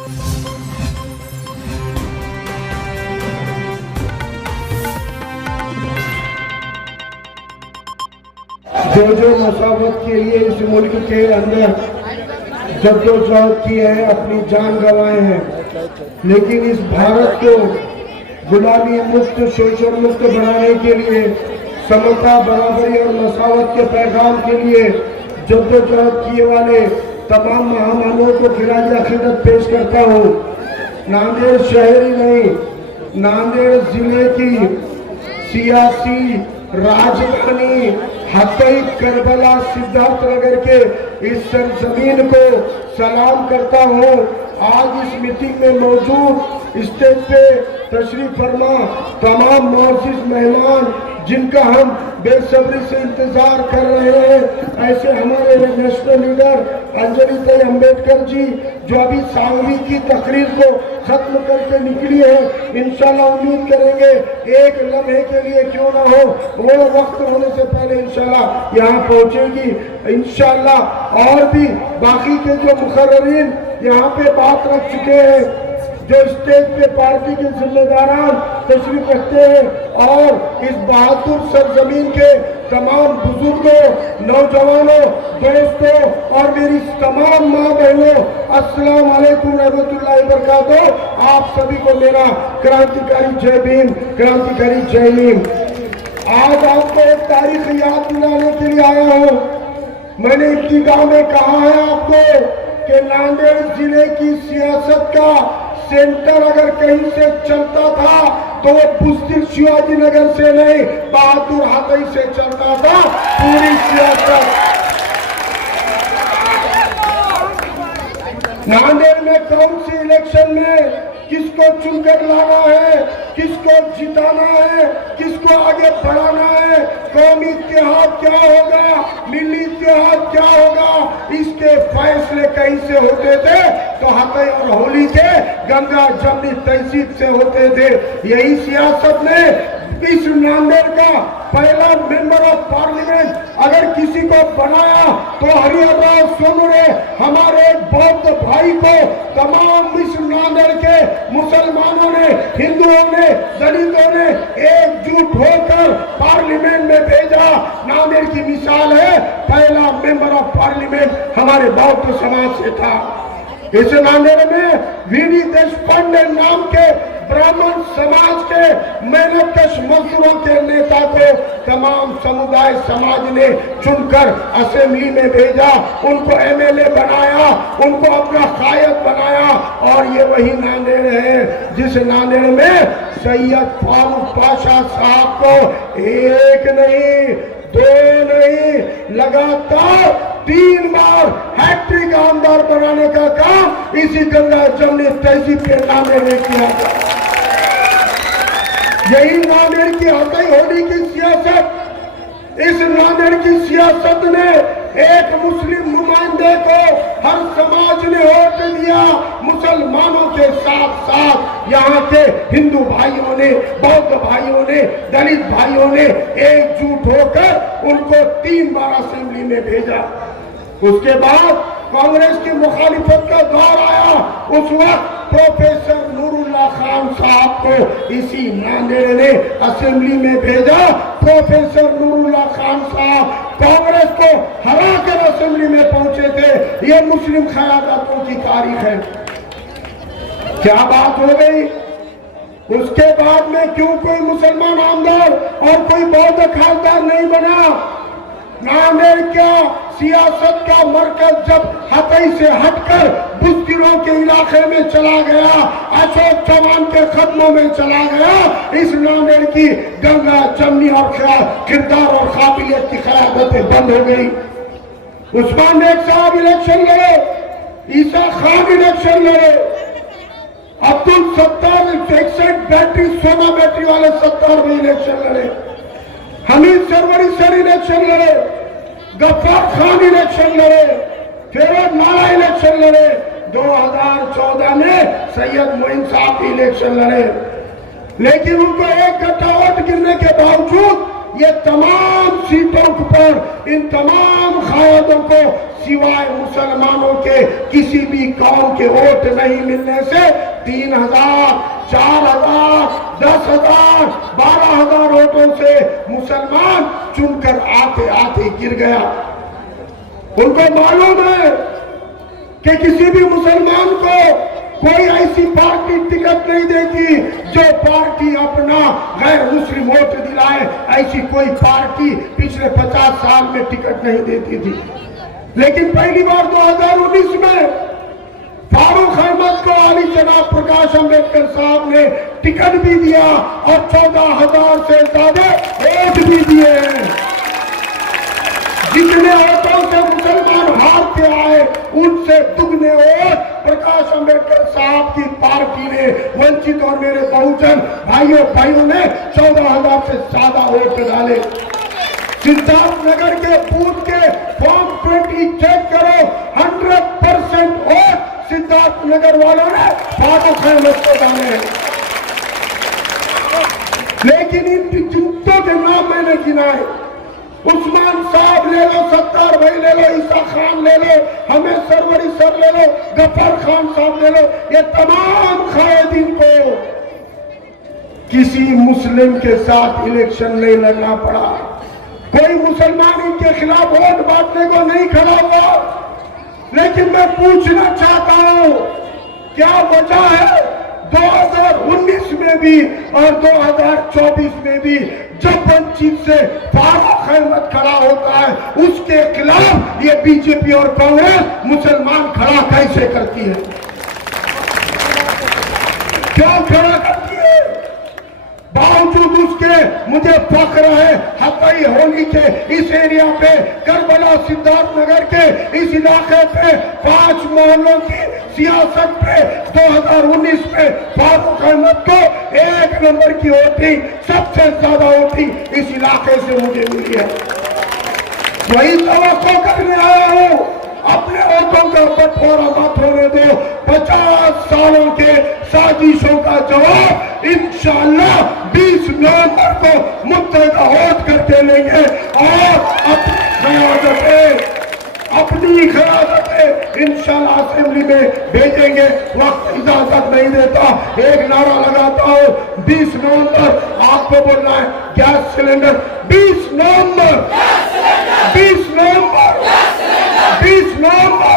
जो मसावत के लिए इस मुल्क के अंदर जद्दोजहद की है, अपनी जान गंवाए हैं, लेकिन इस भारत को गुलामी मुक्त, शोषण मुक्त बनाने के लिए, समता, बराबरी और मसावत के पैगाम के लिए जद्दोजहद किए वाले तमाम महामानवों को खिराज अकीदत पेश करता हूँ। नांदेड़ शहर ही नहीं, नांदेड़ जिले की सियासी राजधानी हतई करबला सिद्धार्थनगर के इस सरजमीन को सलाम करता हूँ। आज इस मीटिंग में मौजूद स्टेज पे तशरीफ फरमा तमाम मोअज़्ज़िज़ मेहमान जिनका हम बेसब्री से इंतजार कर रहे हैं, ऐसे हमारे नेशनल लीडर अंजलि ताई अम्बेडकर जी जो अभी सांगवी की तकरीर को खत्म करके निकली है, इंशाल्लाह उम्मीद करेंगे एक लम्हे के लिए क्यों ना हो, वो वक्त होने से पहले इंशाल्लाह यहाँ पहुँचेगी इंशाल्लाह। और भी बाकी के जो मुकर्ररीन यहाँ पे बात रख चुके हैं, जो स्टेज पे पार्टी के जिम्मेदारान तशरीफ रखते हैं, और इस बहादुर सरजमीन के तमाम बुजुर्गों, नौजवानों, दोस्तों और मेरी तमाम माँ बहनों, अस्सलाम वालेकुम रहमतुल्लाहि व बरकातहू। आप सभी को मेरा क्रांतिकारी जय भीम, क्रांतिकारी जय भीम। आज आपको एक तारीख याद दिलाने के लिए आया हूँ। मैंने इब्तिदा में कहा है आपको कि नांदेड़ जिले की सियासत का सेंटर अगर कहीं से चलता था तो वो बुज़दिल शिवाजी नगर से नहीं, बहादुर हतई से चलता था पूरी सियासत। नांदेड़ में कौन सी इलेक्शन में किसको चुनकर लाना है, किसको जिताना है, किसको आगे बढ़ाना है, कौमी इत्तेहाद क्या होगा, मिली इत्तेहाद क्या होगा, इसके फैसले कहीं से होते थे तो हतई और होली के गंगा जमनी तहसीब से होते थे। यही सियासत ने इस नांदेड़ का पहला मेंबर ऑफ पार्लियामेंट अगर किसी को बनाया तो हरिहरराव सोनू ने हमारे बौद्ध भाई को तमाम इस नांदेड़ के मुसलमानों ने, हिंदुओं ने, दलितों ने एकजुट होकर पार्लियामेंट में भेजा। नांदेड़ की मिसाल है, पहला मेंबर ऑफ पार्लियामेंट हमारे बौद्ध समाज से था। इस नांदेड़ में वीडी देशपांडे नाम के ब्राह्मण समाज के मेहनतकश मजदूरों के नेता को तमाम समुदाय समाज ने चुनकर असेंबली में भेजा, उनको एमएलए बनाया, उनको अपना कायद बनाया। और ये वही नांदेड़ है जिस नांदेड़ में सैयद फारूक पाशा साहब को एक नहीं, दो नहीं, लगातार 3 बार हैट्रिक आमदार बनाने का काम इसी गंगा जमनी तहसीब के नांदेड़ ने किया था। यही नांदेड़ की हतई होली की सियासत, इस नांदेड़ की सियासत ने एक मुस्लिम नुमाइंदे को हर समाज ने वोट दिया। मुसलमानों के साथ साथ यहाँ के हिंदू भाइयों ने, बौद्ध भाइयों ने, दलित भाइयों ने एकजुट होकर उनको 3 बार असेंबली में भेजा। उसके बाद कांग्रेस की मुखालिफत का दौर आया। उस वक्त प्रोफेसर नूरुल्लाह खान साहब को इसी नांदेड़ ने असेंबली में भेजा। प्रोफेसर नूरुल्लाह खान साहब कांग्रेस को हरा कर असेंबली में पहुंचे थे। ये मुस्लिम क़यादतों की तारीख है। क्या बात हो गई? उसके बाद में क्यों कोई मुसलमान आमदार और कोई बौद्ध खासदार नहीं बना? नांदेड़ का सियासत का मरकज जब हतई से हटकर बुज़दिलों के इलाके में चला गया, अशोक चौहान के कदमों में चला गया, इस नांदेड़ की गंगा जमनी और किरदार और काबिलियत की क़यादतें बंद हो गई। उस्मान बेग साहब इलेक्शन लड़े, ईसा खान इलेक्शन लड़े, अब्दुल सत्तार 61 बैटरी, सोना बैटरी वाले 70 में इलेक्शन लड़े, हमीद सरवरी सर इलेक्शन लड़े, गफ्फार खान इलेक्शन लड़े, फिरोज नाला इलेक्शन लड़े, 2014 में सैयद मोइन साहब भी इलेक्शन लड़े। लेकिन उनको एक गट्टा वोट गिरने के बावजूद ये तमाम सीटों पर इन तमाम कायदों को सिवाय मुसलमानों के किसी भी कौम के वोट नहीं मिलने से 3000, 4000, 10,000, 12,000 वोटों से मुसलमान चुनकर आते आते गिर गया। उनको मालूम है कि किसी भी मुसलमान को कोई ऐसी पार्टी टिकट नहीं देगी जो पार्टी अपना गैर मुस्लिम वोट दिलाए। ऐसी कोई पार्टी पिछले 50 साल में टिकट नहीं देती थी। लेकिन पहली बार 2019 में फारूक अहमद को अली जनाब प्रकाश अम्बेडकर साहब ने टिकट भी दिया और 14,000 से ज्यादा वोट भी दिए हैं। जितने वोटों से मुसलमान हार के आए उनसे दुगने वोट प्रकाश अम्बेडकर साहब की पार्टी ने, वंचित और मेरे बहुजन भाइयों ने 14,000 से ज्यादा वोट डाले। सिद्धार्थ नगर के बूथ के फॉर्म 20 चेक करो, 100% वोट सिद्धार्थ नगर वालों ने फारूक अहमद को डाले। लेकिन इन जितों के नाम मैंने गिनाए, उस्मान साहब ले लो, सत्तार भाई ले लो, ईसा खान ले लो, हमें सरवरी सर ले लो, गफर खान साहब ले लो, ये तमाम कायदीन को किसी मुस्लिम के साथ इलेक्शन नहीं लड़ना पड़ा। कोई मुसलमान इनके खिलाफ वोट बांटने को नहीं खड़ा हुआ। लेकिन मैं पूछना चाहता हूं, क्या वजह है 2019 में भी और 2024 में भी जब वंचित से फारूक अहमद खड़ा होता है उसके खिलाफ ये बीजेपी और कांग्रेस मुसलमान खड़ा कैसे करती है? क्यों खड़ा करती है? बावजूद उसके मुझे फख्र है हकई होली के इस एरिया पे, करबला सिद्धार्थ नगर के इस इलाके पे 5 मोहल्लों की सियासत पे 2019 में फारूक अहमद को 1 नंबर की वोटिंग, सबसे ज्यादा वोटिंग इस इलाके से मुझे मिली है। वही तवक्को करने आया हूं, अपने वोटों का बंटवारा मत होने दो। 50 सालों के साजिशों का जवाब इंशाअल्लाह 20 नवंबर को मुत्तहदा वोट करके लेंगे और अपनी क़यादतें इंशाअल्लाह असेंबली में भेजेंगे। वक्त इजाजत नहीं देता, एक नारा लगाता हूँ, 20 नवंबर आपको बोलना है गैस सिलेंडर, 20 नवंबर, 20 नवंबर, 20 नवंबर।